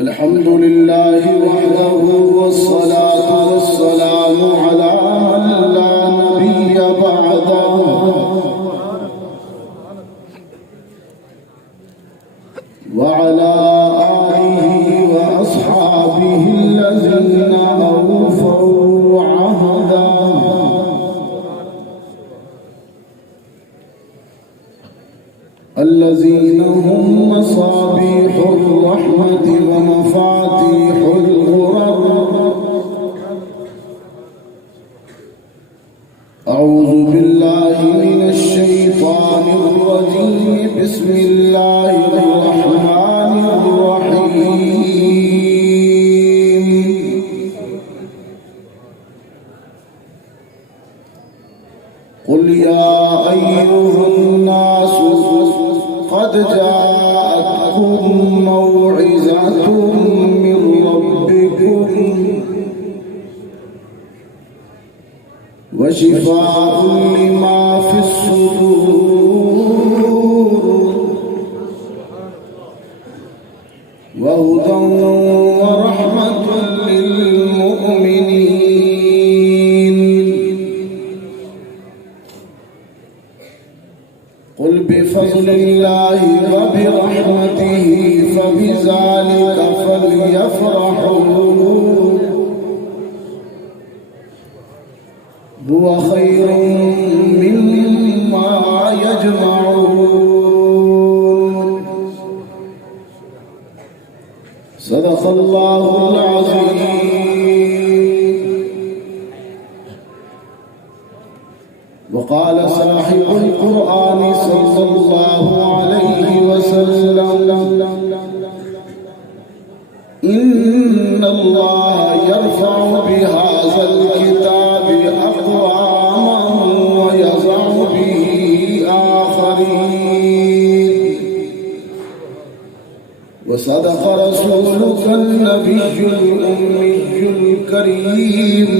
الحمد لله وحده والصلاة والسلام على من لا نبي بعده وعلى آله وأصحابه الذين أوفوا عهدا الذين هم مصابيح الرحمة ومفاتيح الغرر. أعوذ بالله من الشيطان الرجيم. بسم الله الرحمن الرحيم. قل يا أيها الناس قد جاءتكم موعظة من ربكم وشفاء لما في الصدور وهدى ورحمة للمؤمنين. قل بفضل الله وبرحمته فبذلك فليفرحوا هو خير مما يجمعون. صدق الله العظيم. وقال صاحب القرآن صلى الله عليه وسلم: إن الله يرفع بهذا الكتاب أقواما ويضع به آخرين. وصدق رسولك النبي الأمي الكريم.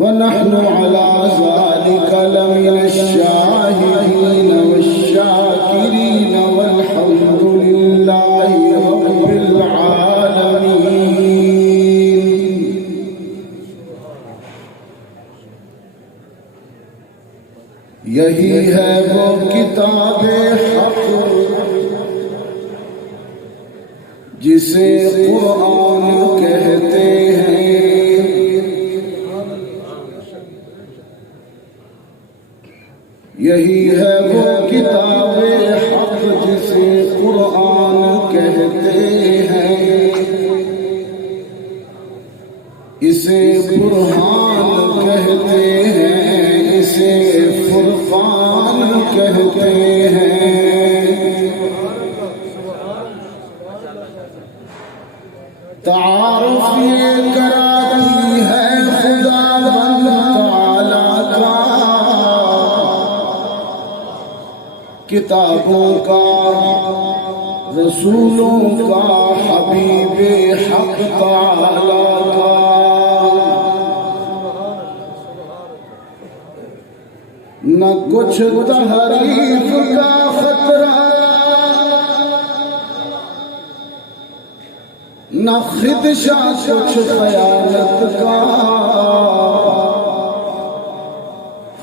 ونحن على ذلك لمن الشاهدين والشاكرين والحمد لله رب العالمين. یہی ہے وہ کتاب حق جسے قرآن کہتے ہیں. یہی ہے وہ کتاب حق جسے قرآن کہتے ہیں. اسے برہان کہتے ہیں، اسے فرقان کہتے ہیں. تعارف یہ کراتی ہے خدا بند تعالیٰ کا، کتابوں کا، رسولوں کا، حبیب حق تعالیٰ کا. نہ کچھ تحریف کا خطرہ، نہ خدشہ کچھ خیانت کا.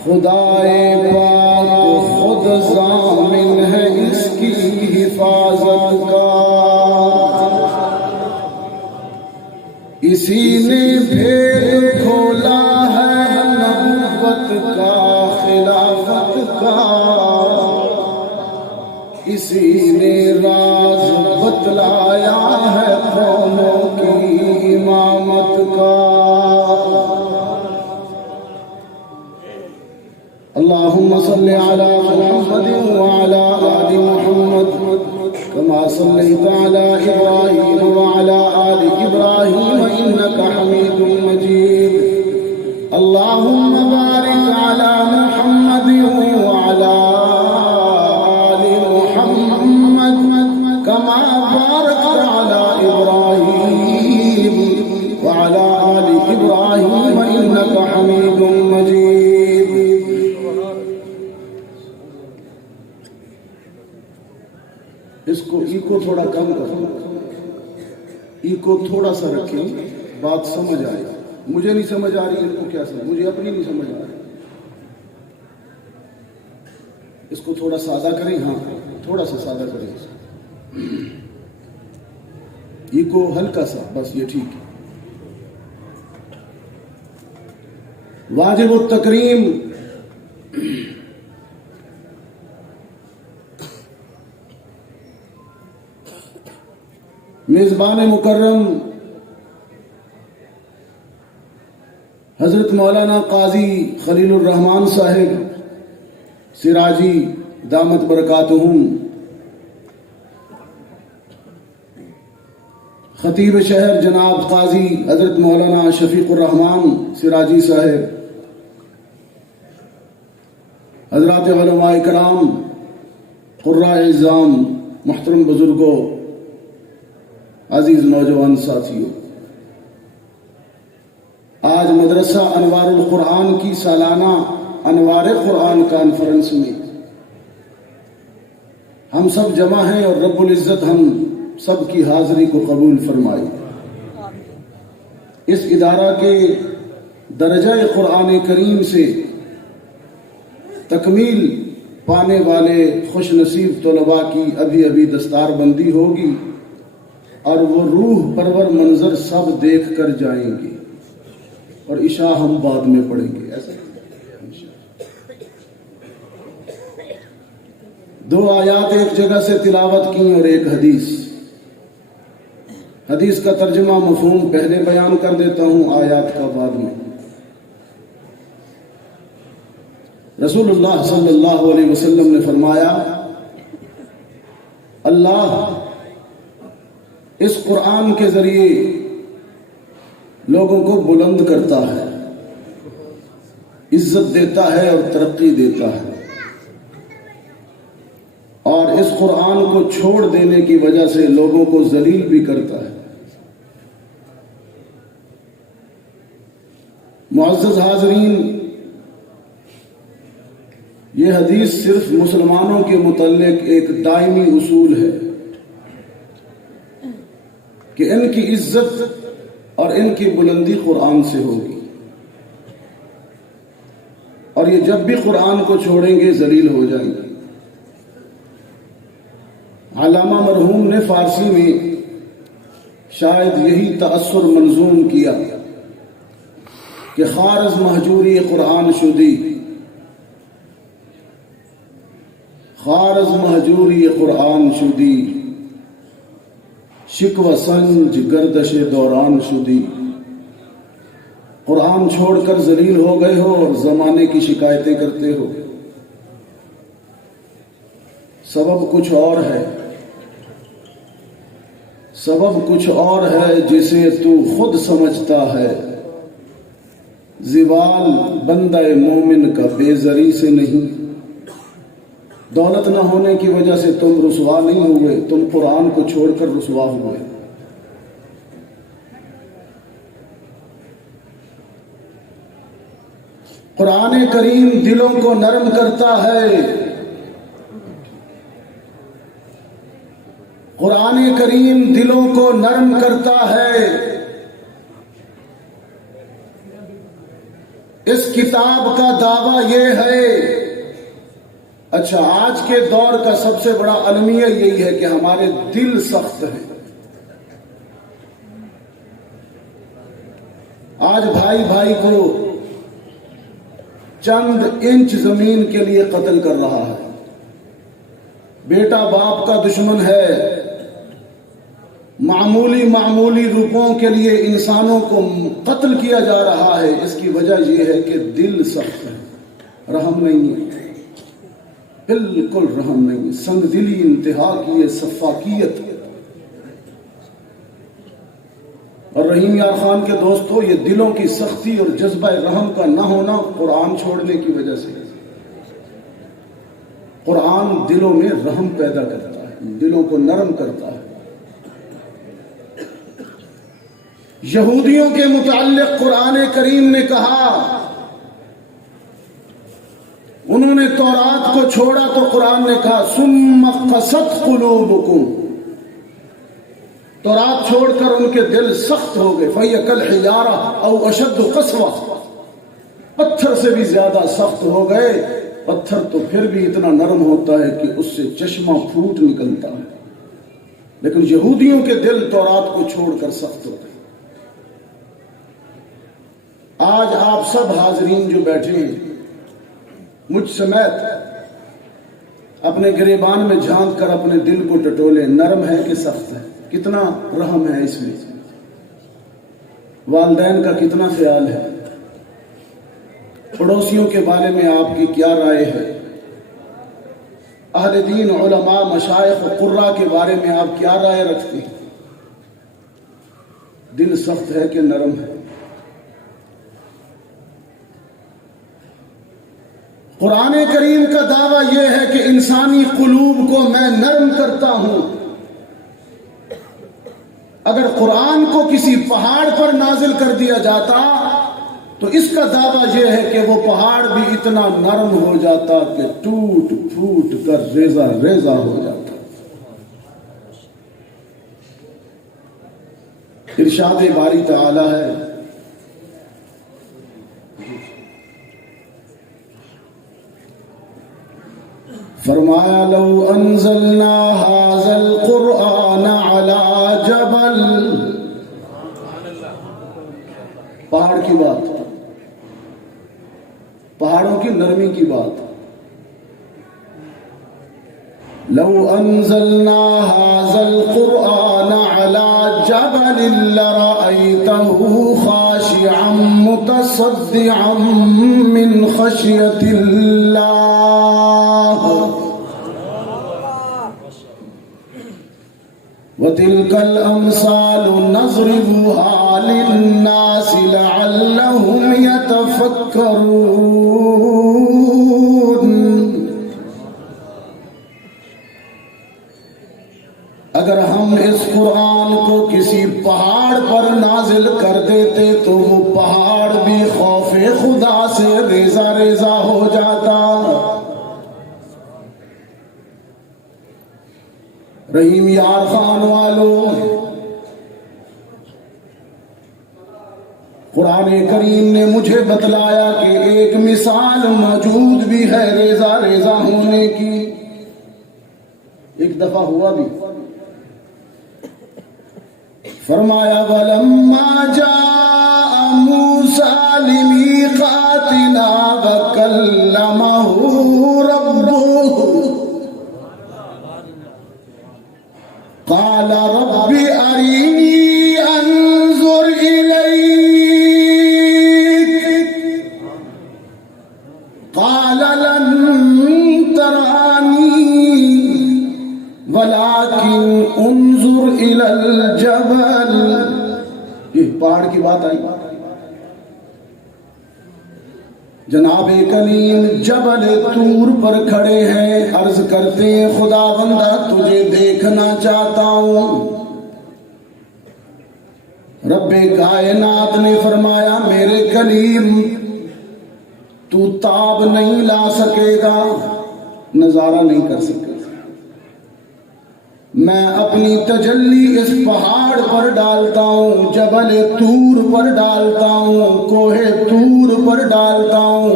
خدائے پاک خود ضامن ہے اس کی حفاظت کا. اسی نے بھیڑ کھولا ہے نبوت کا، خلافت کا. اسی نے راز بتلایا ہے قوموں کی امامت کا. اللهم صل على محمد وعلى آل محمد كما صليت على إبراهيم وعلى آل إبراهيم إنك حميد مجيد. اللهم بارك على محمد وعلى آل محمد كما باركت على إبراهيم وعلى آل إبراهيم إنك حميد مجيد. اس کو ای کو تھوڑا کم کرو، ای کو تھوڑا سا رکھیں، بات سمجھ آئے. مجھے نہیں سمجھ آ رہی، ان کو کیا سمجھ، مجھے اپنی نہیں سمجھ آ رہی. اس کو تھوڑا سادہ کریں، ہاں تھوڑا سا سادہ کریں، ای کو ہلکا سا، بس یہ ٹھیک ہے. واجب التکریم میزبان مکرم حضرت مولانا قاضی خلیل الرحمان صاحب سراجی دامت برکاتہم، خطیب شہر جناب قاضی حضرت مولانا شفیق الرحمان سراجی صاحب، حضرات علماء کرام، قراء اعظام، محترم بزرگوں، عزیز نوجوان ساتھیوں، آج مدرسہ انوار القرآن کی سالانہ انوار قرآن کانفرنس میں ہم سب جمع ہیں اور رب العزت ہم سب کی حاضری کو قبول فرمائے. اس ادارہ کے درجہ قرآن کریم سے تکمیل پانے والے خوش نصیب طلباء کی ابھی ابھی دستار بندی ہوگی اور وہ روح پرور منظر سب دیکھ کر جائیں گے اور عشاء ہم بعد میں پڑھیں گے. ایسا 2 آیات ایک جگہ سے تلاوت کی اور ایک حدیث کا ترجمہ مفہوم پہلے بیان کر دیتا ہوں، آیات کا بعد میں. رسول اللہ صلی اللہ علیہ وسلم نے فرمایا، اللہ اس قرآن کے ذریعے لوگوں کو بلند کرتا ہے، عزت دیتا ہے اور ترقی دیتا ہے، اور اس قرآن کو چھوڑ دینے کی وجہ سے لوگوں کو ذلیل بھی کرتا ہے. معزز حاضرین، یہ حدیث صرف مسلمانوں کے متعلق ایک دائمی اصول ہے کہ ان کی عزت اور ان کی بلندی قرآن سے ہوگی، اور یہ جب بھی قرآن کو چھوڑیں گے ذلیل ہو جائیں گے. علامہ مرحوم نے فارسی میں شاید یہی تأثر منظوم کیا کہ خارز مہجوری قرآن شدی، خارز مہجوری قرآن شدی، شکوہ سنج گردش دوران شدی. قرآن چھوڑ کر ذلیل ہو گئے ہو اور زمانے کی شکایتیں کرتے ہو. سبب کچھ اور ہے، سبب کچھ اور ہے جسے تو خود سمجھتا ہے. زوال بندہ مومن کا بے زری سے نہیں. دولت نہ ہونے کی وجہ سے تم رسوا نہیں ہوئے، تم قرآن کو چھوڑ کر رسوا ہوئے. قرآن کریم دلوں کو نرم کرتا ہے. قرآن کریم دلوں کو نرم کرتا ہے. اس کتاب کا دعویٰ یہ ہے، اچھا آج کے دور کا سب سے بڑا المیہ یہی ہے کہ ہمارے دل سخت ہیں. آج بھائی بھائی کو چند انچ زمین کے لیے قتل کر رہا ہے، بیٹا باپ کا دشمن ہے. معمولی روپوں کے لیے انسانوں کو قتل کیا جا رہا ہے. اس کی وجہ یہ ہے کہ دل سخت ہے، رحم نہیں ہے، بالکل رحم نہیں. سنگ دلی انتہا کی ہے، سفاکیت. اور رحیم یار خان کے دوستو، یہ دلوں کی سختی اور جذبہ رحم کا نہ ہونا قرآن چھوڑنے کی وجہ سے. قرآن دلوں میں رحم پیدا کرتا ہے، دلوں کو نرم کرتا ہے. یہودیوں کے متعلق قرآن کریم نے کہا، انہوں نے تورات کو چھوڑا تو قرآن نے کہا ثم قست قلوبکم، تورات چھوڑ کر ان کے دل سخت ہو گئے، فہی کالحجارہ او اشد قسوہ، پتھر سے بھی زیادہ سخت ہو گئے۔ پتھر تو پھر بھی اتنا نرم ہوتا ہے کہ اس سے چشمہ پھوٹ نکلتا ہے، لیکن یہودیوں کے دل تورات کو چھوڑ کر سخت ہو گئے۔ آج آپ سب حاضرین جو بیٹھے ہیں مجھ سمیت اپنے گریبان میں جھانک کر اپنے دل کو ٹٹولے، نرم ہے کہ سخت ہے؟ کتنا رحم ہے اس میں؟ والدین کا کتنا خیال ہے؟ پڑوسیوں کے بارے میں آپ کی کیا رائے ہے؟ اہل دین، علماء، مشائخ و قراء کے بارے میں آپ کیا رائے رکھتے ہیں؟ دل سخت ہے کہ نرم ہے؟ قرآن کریم کا دعویٰ یہ ہے کہ انسانی قلوب کو میں نرم کرتا ہوں۔ اگر قرآن کو کسی پہاڑ پر نازل کر دیا جاتا تو اس کا دعویٰ یہ ہے کہ وہ پہاڑ بھی اتنا نرم ہو جاتا کہ ٹوٹ پھوٹ کر ریزہ ریزہ ہو جاتا۔ ارشاد باری تعالی ہے، فرمایا لو انزلنا هذا القرآن على جبل، پہاڑ کی بات، پہاڑوں کی نرمی کی بات، لو انزلنا هذا القرآن على جبل لرأيته خاشعا متصدعا من خشية الله وتلك الأمثال نضربها للناس لعلهم يتفكرون۔ اگر ہم اس قرآن کو کسی پہاڑ پر نازل کر دیتے تو وہ پہاڑ بھی خوف خدا سے ریزہ ریزہ ہو جاتا۔ رحیم یار خان والوں، قرآن کریم نے مجھے بتلایا کہ ایک مثال موجود بھی ہے ریزہ ریزہ ہونے کی۔ ایک دفعہ ہوا بھی، فرمایا وَلَمَّا جَاءَ مُوسَىٰ لِمِيقَاتِنَا وَكَلَّمَهُ رَبُّهُ قال رب أرني أنظر إليك قال لن تراني ولكن انظر إلى الجبل۔ یہ پہاڑ کی بات آئی، جناب کلیم جبل طور پر کھڑے ہیں، عرض کرتے ہیں خدا بندہ تجھے دیکھنا چاہتا ہوں۔ رب کائنات نے فرمایا میرے کلیم تو تاب نہیں لا سکے گا، نظارہ نہیں کر سکے گا، میں اپنی تجلی اس پہاڑ پر ڈالتا ہوں، جبل طور پر ڈالتا ہوں، کوہ طور پر ڈالتا ہوں۔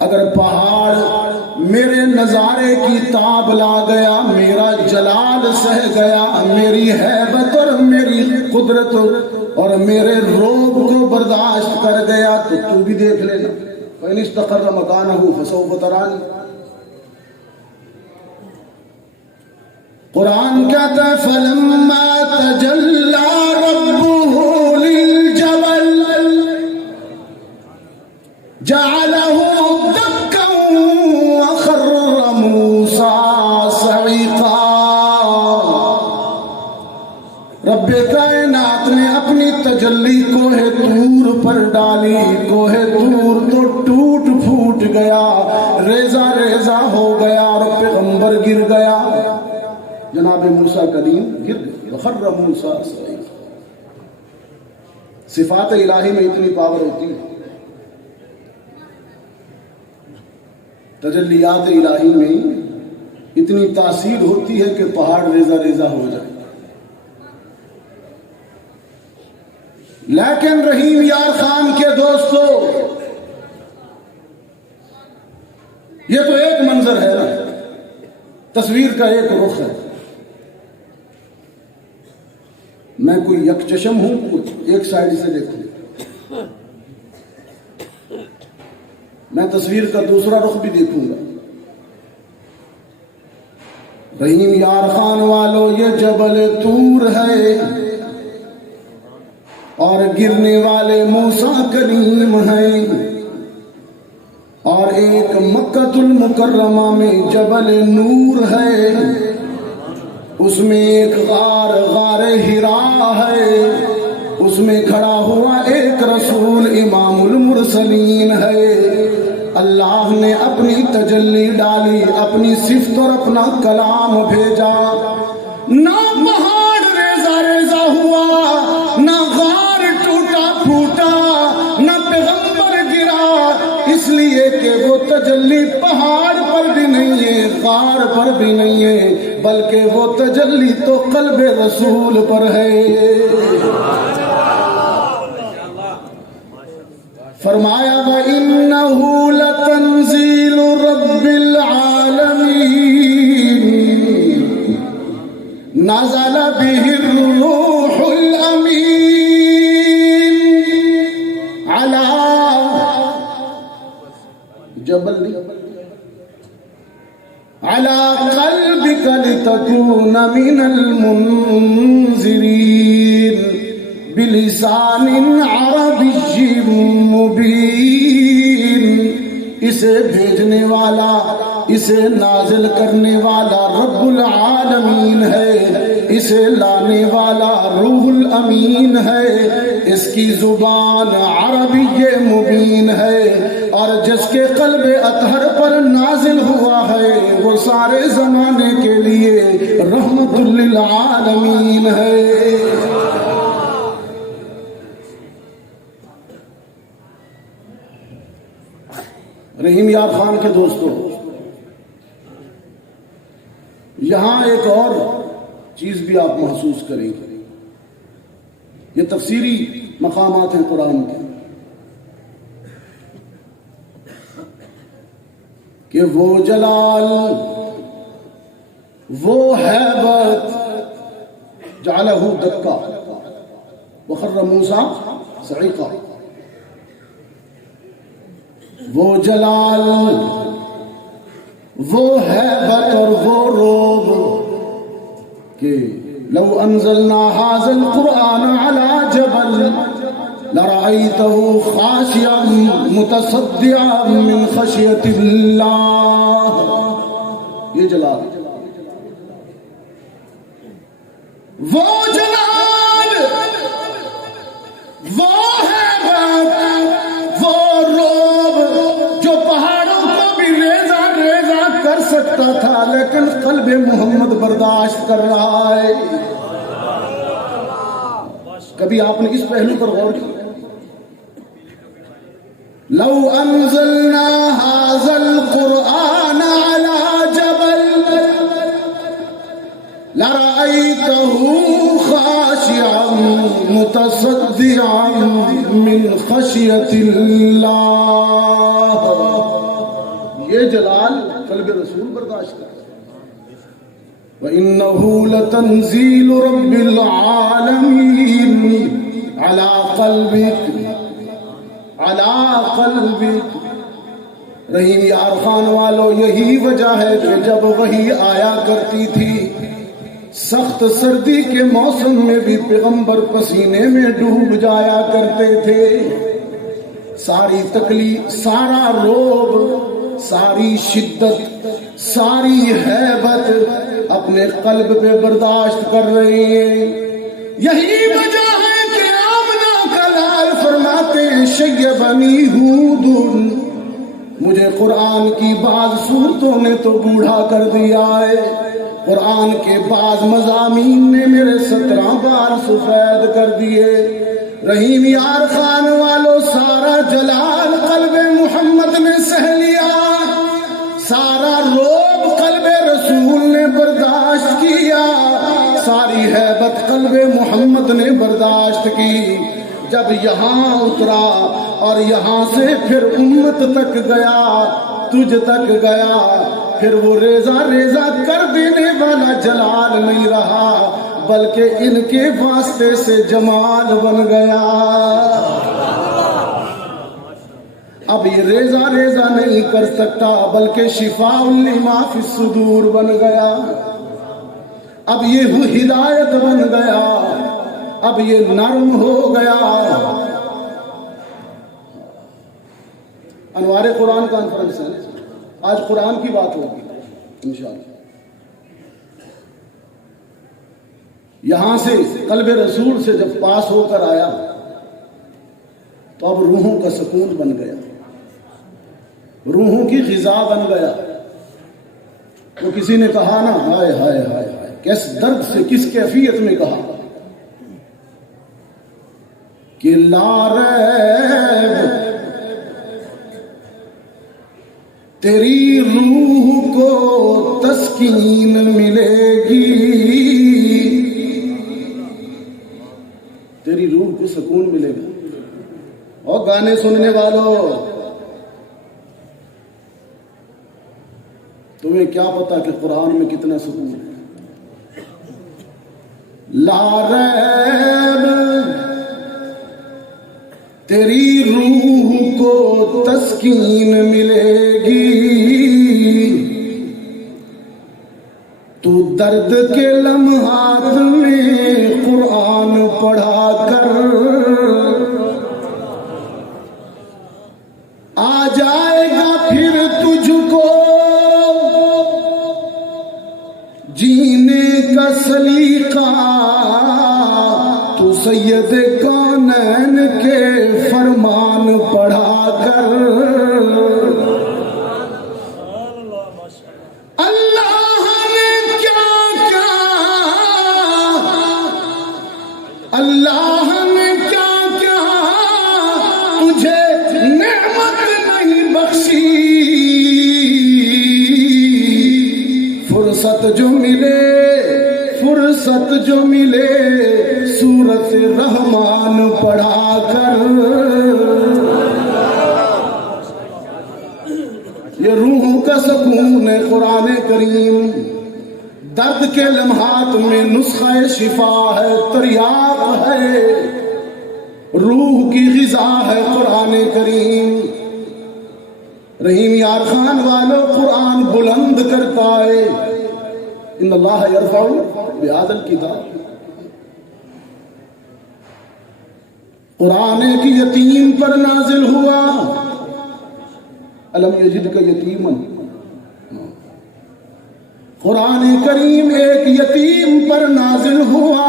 اگر پہاڑ میرے نظارے کی تاب لا گیا، میرا جلال سہ گیا، میری ہیبت اور میری قدرت اور میرے روب کو برداشت کر گیا تو تو بھی دیکھ لینا۔ فَإِنِ اسْتَقَرَّ مَكَانَهُ فَسَوْفَ تَرَانِي۔ قرآن کہتا ہے فَلَمَّا تَجَلَّى رَبُّهُ لِلْجَبَلِ جَعَلَهُ دَكًّا وَخَرَّ مُوسَىٰ صَعِقًا۔ رب کائنات نے اپنی تجلی کوہ طور پر ڈالی، کوہ طور تو ٹوٹ پھوٹ گیا، ریزہ ریزہ ہو گیا اور پیغمبر گر گیا، جناب موسیٰ کلیم گر گئے، وخر موسیٰ صعیقا۔ صفات الہی میں اتنی پاور ہوتی ہے۔ تجلیات الہی میں اتنی تاثیر ہوتی ہے کہ پہاڑ ریزہ ریزہ ہو جائے. لیکن رحیم یار خان کے دوستو، یہ تو ایک منظر ہے نا، تصویر کا ایک رخ ہے. میں کوئی یک چشم ہوں، ایک سائڈ سے دیکھوں، میں تصویر کا دوسرا رخ بھی دیکھوں گا. رحیم یار خان والو، یہ جبل طور ہے اور گرنے والے موسیٰ کلیم ہیں، اور ایک مکۃ المکرمہ میں جبل نور ہے، اس میں ایک غار ہرا ہے، اس میں کھڑا ہوا ایک رسول امام المرسلین ہے. اللہ نے اپنی تجلی ڈالی، اپنی صفت اور اپنا کلام بھیجا. نہ پہاڑ ریزہ ریزہ ہوا، نہ غار ٹوٹا پھوٹا، نہ پیغمبر گرا، اس لیے کہ وہ تجلی پہاڑ پر بھی نہیں ہے، غار پر بھی نہیں ہے، بلکہ وہ تجلی تو قلب رسول پر ہے. فرمایا وَإِنَّهُ لَتَنزِيلُ رَبِّ الْعَالَمِينَ نَزَلَ بِهِ الرُّوحُ الْأَمِينُ عَلَى جبل عَلَى قَلْبِكَ لِتَكُونَ مِنَ الْمُنذِرِينَ بِلِسَانٍ عَرَبِيٍّ مُبِينٍ. اسے بھیجنے والا، اسے نازل کرنے والا رب العالمین ہے، اسے لانے والا روح الامین ہے، اس کی زبان عربی مبین ہے، اور جس کے قلب اطہر پر نازل ہوا ہے وہ سارے زمانے کے لیے رحمت للعالمین ہے. رحیم یار خان کے دوستو، یہاں ایک اور چیز بھی آپ محسوس کریں گے. یہ تفسیری مقامات ہیں قرآن کے، کہ وہ جلال، وہ ہیبت، جعلہ دکا وخر موسیٰ صعیقا، وہ جلال، وہ ہیبت اور وہ روب، کہ لو انزلنا هذا القرآن على جبل لرأيته خاشعا متصدعا من خشية الله. یہ جلال، وہ جلال، وہ ہیبت، وہ روب جو پہاڑوں کو بھی ریزہ ریزہ کر سکتا تھا، لیکن قلب محمد برداشت کر رہا ہے. کبھی آپ نے اس پہلو پر غور کیا؟ لو انزلنا هذا القرآن على جبل لرأيته خاشعا متصدعا من خشية الله. یہ جلال قلب رسول برداشت کر. وَإِنَّهُ لَتَنزِيلُ رَبِّ الْعَالَمِينَ عَلَى قَلْبِكَ عَلَى قَلْبِكَ. رحیم یار خان والو، یہی وجہ ہے کہ جب وحی آیا کرتی تھی، سخت سردی کے موسم میں بھی پیغمبر پسینے میں ڈوب جایا کرتے تھے. ساری تکلیف، سارا روب، ساری شدت، ساری ہیبت اپنے قلب پہ برداشت کر رہے ہیں. یہی وجہ ہے کہ آمنہ کا لال فرماتے شیبنی ہود، مجھے قرآن کی بعض صورتوں نے تو بوڑھا کر دیا ہے، قرآن کے بعض مضامین نے میرے 17 بال سفید کر دیے. رحیم یار خان والو، سارا جلال قلب محمد نے سہ لیا. قلب محمد نے برداشت کی. جب یہاں اترا اور یہاں سے پھر امت تک گیا, تجھ تک گیا, پھر وہ ریزہ ریزہ کر دینے والا جلال نہیں رہا, بلکہ ان کے واسطے سے جمال بن گیا. اب یہ ریزہ ریزہ نہیں کر سکتا, بلکہ شفاء لما فی الصدور بن گیا. اب یہ ہدایت بن گیا, اب یہ نرم ہو گیا. انوار قرآن کانفرنس ہے, آج قرآن کی بات ہوگی انشاءاللہ. یہاں سے قلب رسول سے جب پاس ہو کر آیا تو اب روحوں کا سکون بن گیا, روحوں کی غذا بن گیا. تو کسی نے کہا نا, ہائے ہائے ہائے ہائے, کس درد سے کس کیفیت میں کہا کہ لا ریب تیری روح کو تسکین ملے گی, تیری روح کو سکون ملے گا. اور گانے سننے والوں, تمہیں کیا پتا کہ قرآن میں کتنا سکون ہے. لا ریب تیری روح کو تسکین ملے گی, تو درد کے لمحات میں قرآن پڑھا کر آ جائے گا پھر تجھ کو جینے کا سلیقہ. تو سید کونین کے فرمان پڑھا کر اللہ نے کیا کیا, اللہ نے کیا کیا تجھے نعمت نہیں بخشی. فرصت جو ملے, فرصت جو ملے سورت رحمان پڑھا کر. یہ روحوں کا سکون ہے قرآن کریم. درد کے لمحات میں نسخہ شفا ہے, تریاق ہے, روح کی غذا ہے قرآن کریم. رحیم یار خان والوں, قرآن بلند کرتا ہے. ان اللہ یرفع بہذا الکتاب. قرآن ایک یتیم پر نازل ہوا, الم یجدک یتیما. قرآن کریم ایک یتیم پر نازل ہوا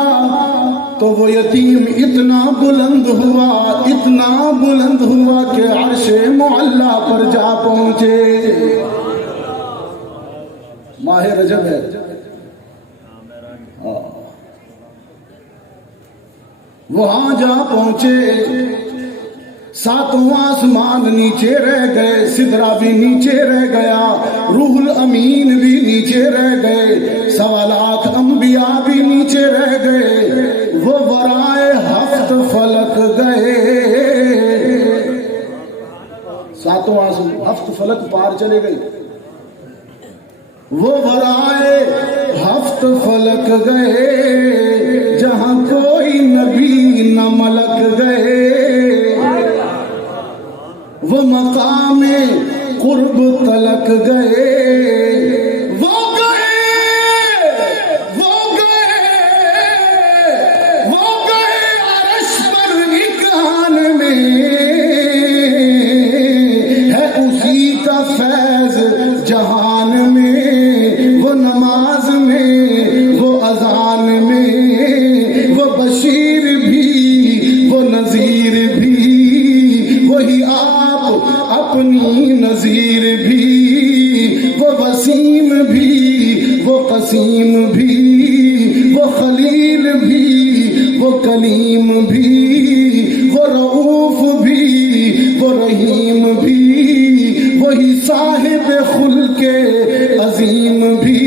تو وہ یتیم اتنا بلند ہوا, اتنا بلند ہوا کہ عرش معلا پر جا پہنچے. ماہ رجب ہے, وہاں جا پہنچے. ساتوں آسمان نیچے رہ گئے, سدرہ بھی نیچے رہ گیا, روح الامین بھی نیچے رہ گئے, 1.25 لاکھ انبیاء بھی نیچے رہ گئے. وہ ورائے ہفت فلک گئے, ساتوں آسمان ہفت فلک پار چلے گئے. وہ ورائے ہفت فلک گئے, جہاں کوئی نبی نہ ملک گئے. وہ مقام قرب تلک گئے, وہ گئے, وہ گئے, وہ گئے عرش پر ایک آن میں ہے اسی کا فیض جہان میں. وہ نماز میں, وہ اذان میں, وہ بشیر بھی, وہ نذیر بھی, وہی آپ اپنی نذیر بھی, وہ وسیم بھی, وہ قسیم بھی, وہ خلیل بھی, وہ کلیم بھی, وہ رؤوف بھی, وہ رحیم بھی, وہی صاحب خلق عظیم بھی.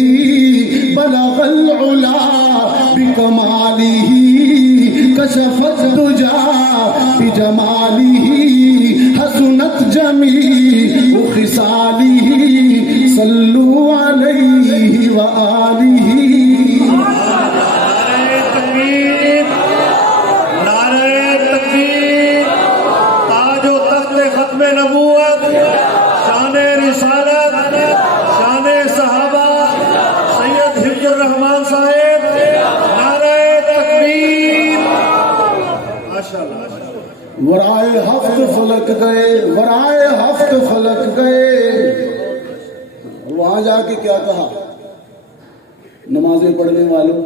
بلغ العلا بکمالہ کشف الدجا بجمالہ حسنت جمیع خصالہ صلوا علیہ وآلہ. نبوت، شان رسالت، شان صحابہ، سید حفظ الرحمان صاحب، نعرہ تکبیر. ماشاءاللہ. ورائے ہفت فلک گئے، ورائے ہفت فلک گئے. وہاں جا کے کیا کہا؟ نمازیں پڑھنے والوں،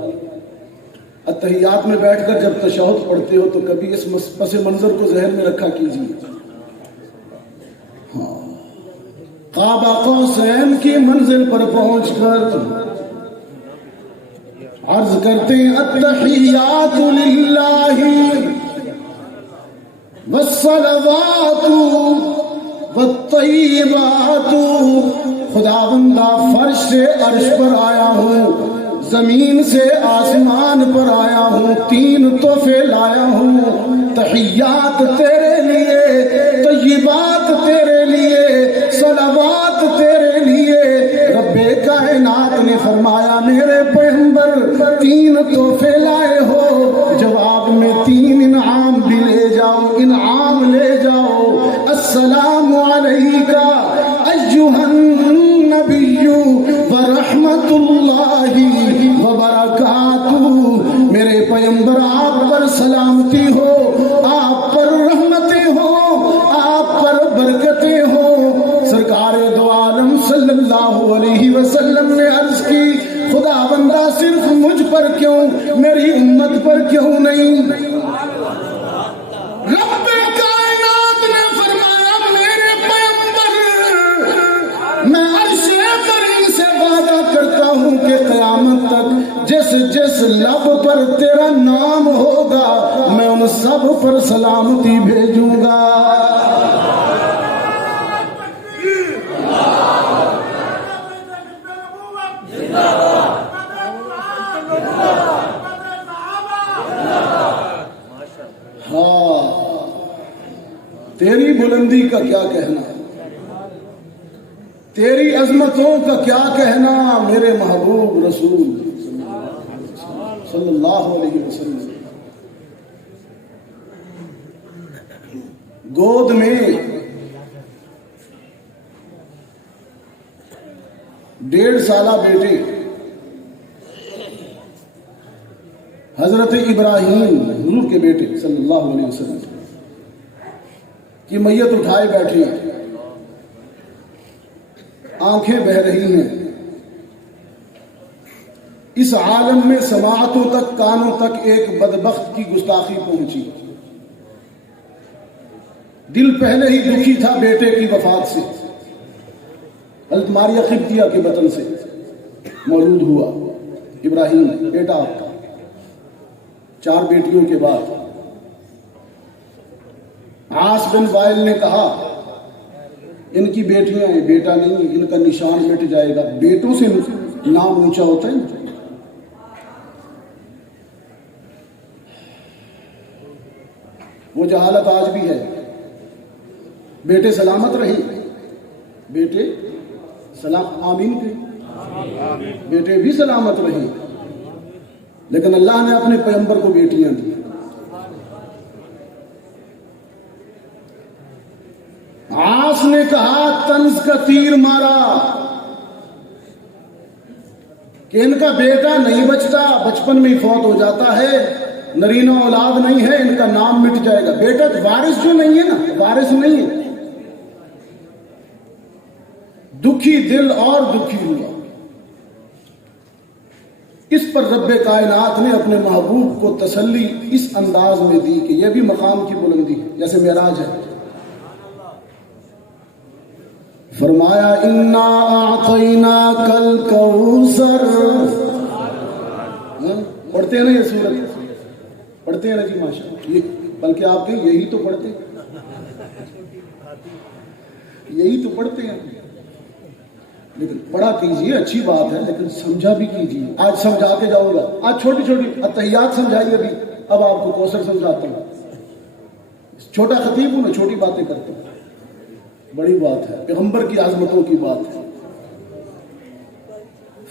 اتحیات میں بیٹھ کر جب تشہد پڑھتے ہو تو کبھی اس پس منظر کو ذہن میں رکھا کیجیے. قاب قوسین کی منزل پر پہنچ کر عرض کرتے ہیں التحیات للہ والصلوات والطیبات. خداوندہ فرش سے عرش پر آیا ہوں، زمین سے آسمان پر آیا ہوں، 3 تحفے لایا ہوں. تحیات تیرے لیے، طیبات تیرے لیے، صلوات تیرے لیے. رب کائنات نے فرمایا میرے پیغمبر 3 تحفے لائے ہو، جواب میں 3 انعام بھی لے جاؤ، انعام لے جاؤ. السلام علیکہ ایھا النبی ورحمۃ اللہ وبرکاتہ. میرے پیغمبر آپ پر سلامتی ہو، آپ پر رحمتیں ہوں، آپ پر برکتیں ہوں. سرکار دو عالم صلی اللہ علیہ وسلم نے عرض کی خدا بندہ صرف مجھ پر کیوں، میری امت پر کیوں نہیں؟ رب کائنات نے فرمایا میرے پیغمبر میں عرش کریم سے وعدہ کرتا ہوں کہ قیامت تک جس جس لب پر تیرا نام ہوگا میں ان سب پر سلامتی بھیجوں گا. ہاں، تیری بلندی کا کیا کہنا، تیری عظمتوں کا کیا کہنا میرے محبوب رسول صلی اللہ علیہ وسلم. گود میں 1.5 سالہ بیٹے حضرت ابراہیم حضور کے بیٹے صلی اللہ علیہ وسلم کی میت اٹھائے بیٹھے ہیں، آنکھیں بہ رہی ہیں. اس عالم میں سماعتوں تک، کانوں تک ایک بدبخت کی گستاخی پہنچی. دل پہلے ہی دکھی تھا بیٹے کی وفات سے. حضرت ماریہ قبطیہ کے بطن سے مولود ہوا ابراہیم بیٹا آپ کا. 4 بیٹیوں کے بعد عاص بن وائل نے کہا ان کی بیٹیاں ہیں، بیٹا نہیں، ان کا نشان مٹ جائے گا. بیٹوں سے نام اونچا ہوتا ہے. وہ جہالت آج بھی ہے. بیٹے سلامت رہے، بیٹے آمین کے بیٹے بھی سلامت رہے، لیکن اللہ نے اپنے پیغمبر کو بیٹیاں دی. عاص نے کہا طنز کا تیر مارا کہ ان کا بیٹا نہیں بچتا، بچپن میں ہی فوت ہو جاتا ہے، نرینہ اولاد نہیں ہے، ان کا نام مٹ جائے گا. بیٹا وارث جو نہیں ہے نا، وارث نہیں ہے. دکھی دل اور دکھی ہوا. اس پر رب کائنات نے اپنے محبوب کو تسلی اس انداز میں دی کہ یہ بھی مقام کی بلندی ہے، جیسے معراج ہے. فرمایا انا اعطیناک الکوثر. پڑھتے ہیں نا یہ سورت، پڑھتے ہیں نا جی ماشاءاللہ. یہ بلکہ آپ کے یہی تو پڑھتے ہیں، یہی تو پڑھتے ہیں. لیکن پڑھا کیجئے، اچھی بات ہے، لیکن سمجھا بھی کیجئے۔ آج سمجھا کے جاؤں گا، آج چھوٹی چھوٹی اتحیات سمجھائی ابھی، اب آپ کو کوثر سمجھاتا ہوں۔ چھوٹا خطیب ہوں، میں چھوٹی باتیں کرتا ہوں، بڑی بات ہے، پیغمبر کی عظمتوں کی بات ہے۔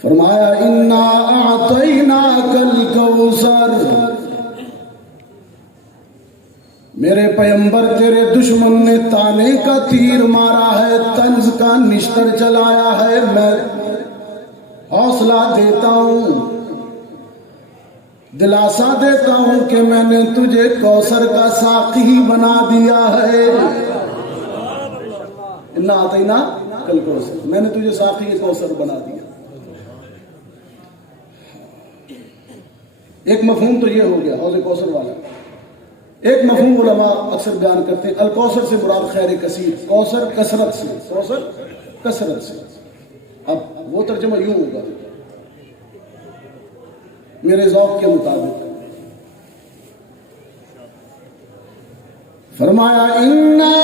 فرمایا انا اعطیناک الکوثر، میرے پیغمبر تیرے دشمن نے تانے کا تیر مارا ہے، طنز کا نشتر چلایا ہے، میں حوصلہ دیتا ہوں، دلاسا دیتا ہوں کہ میں نے تجھے کوثر کا ساقی بنا دیا ہے۔ انا اعطیناک الکوثر، میں نے تجھے ساقی کوثر بنا دیا۔ ایک مفہوم تو یہ ہو گیا حوض کوثر والا۔ ایک مفہوم علماء اکثر بیان کرتے ہیں، الکوثر سے مراد خیر کثیر، کوثر کثرت سے، کوثر کثرت سے۔ اب وہ ترجمہ یوں ہوگا میرے ذوق کے مطابق، فرمایا انا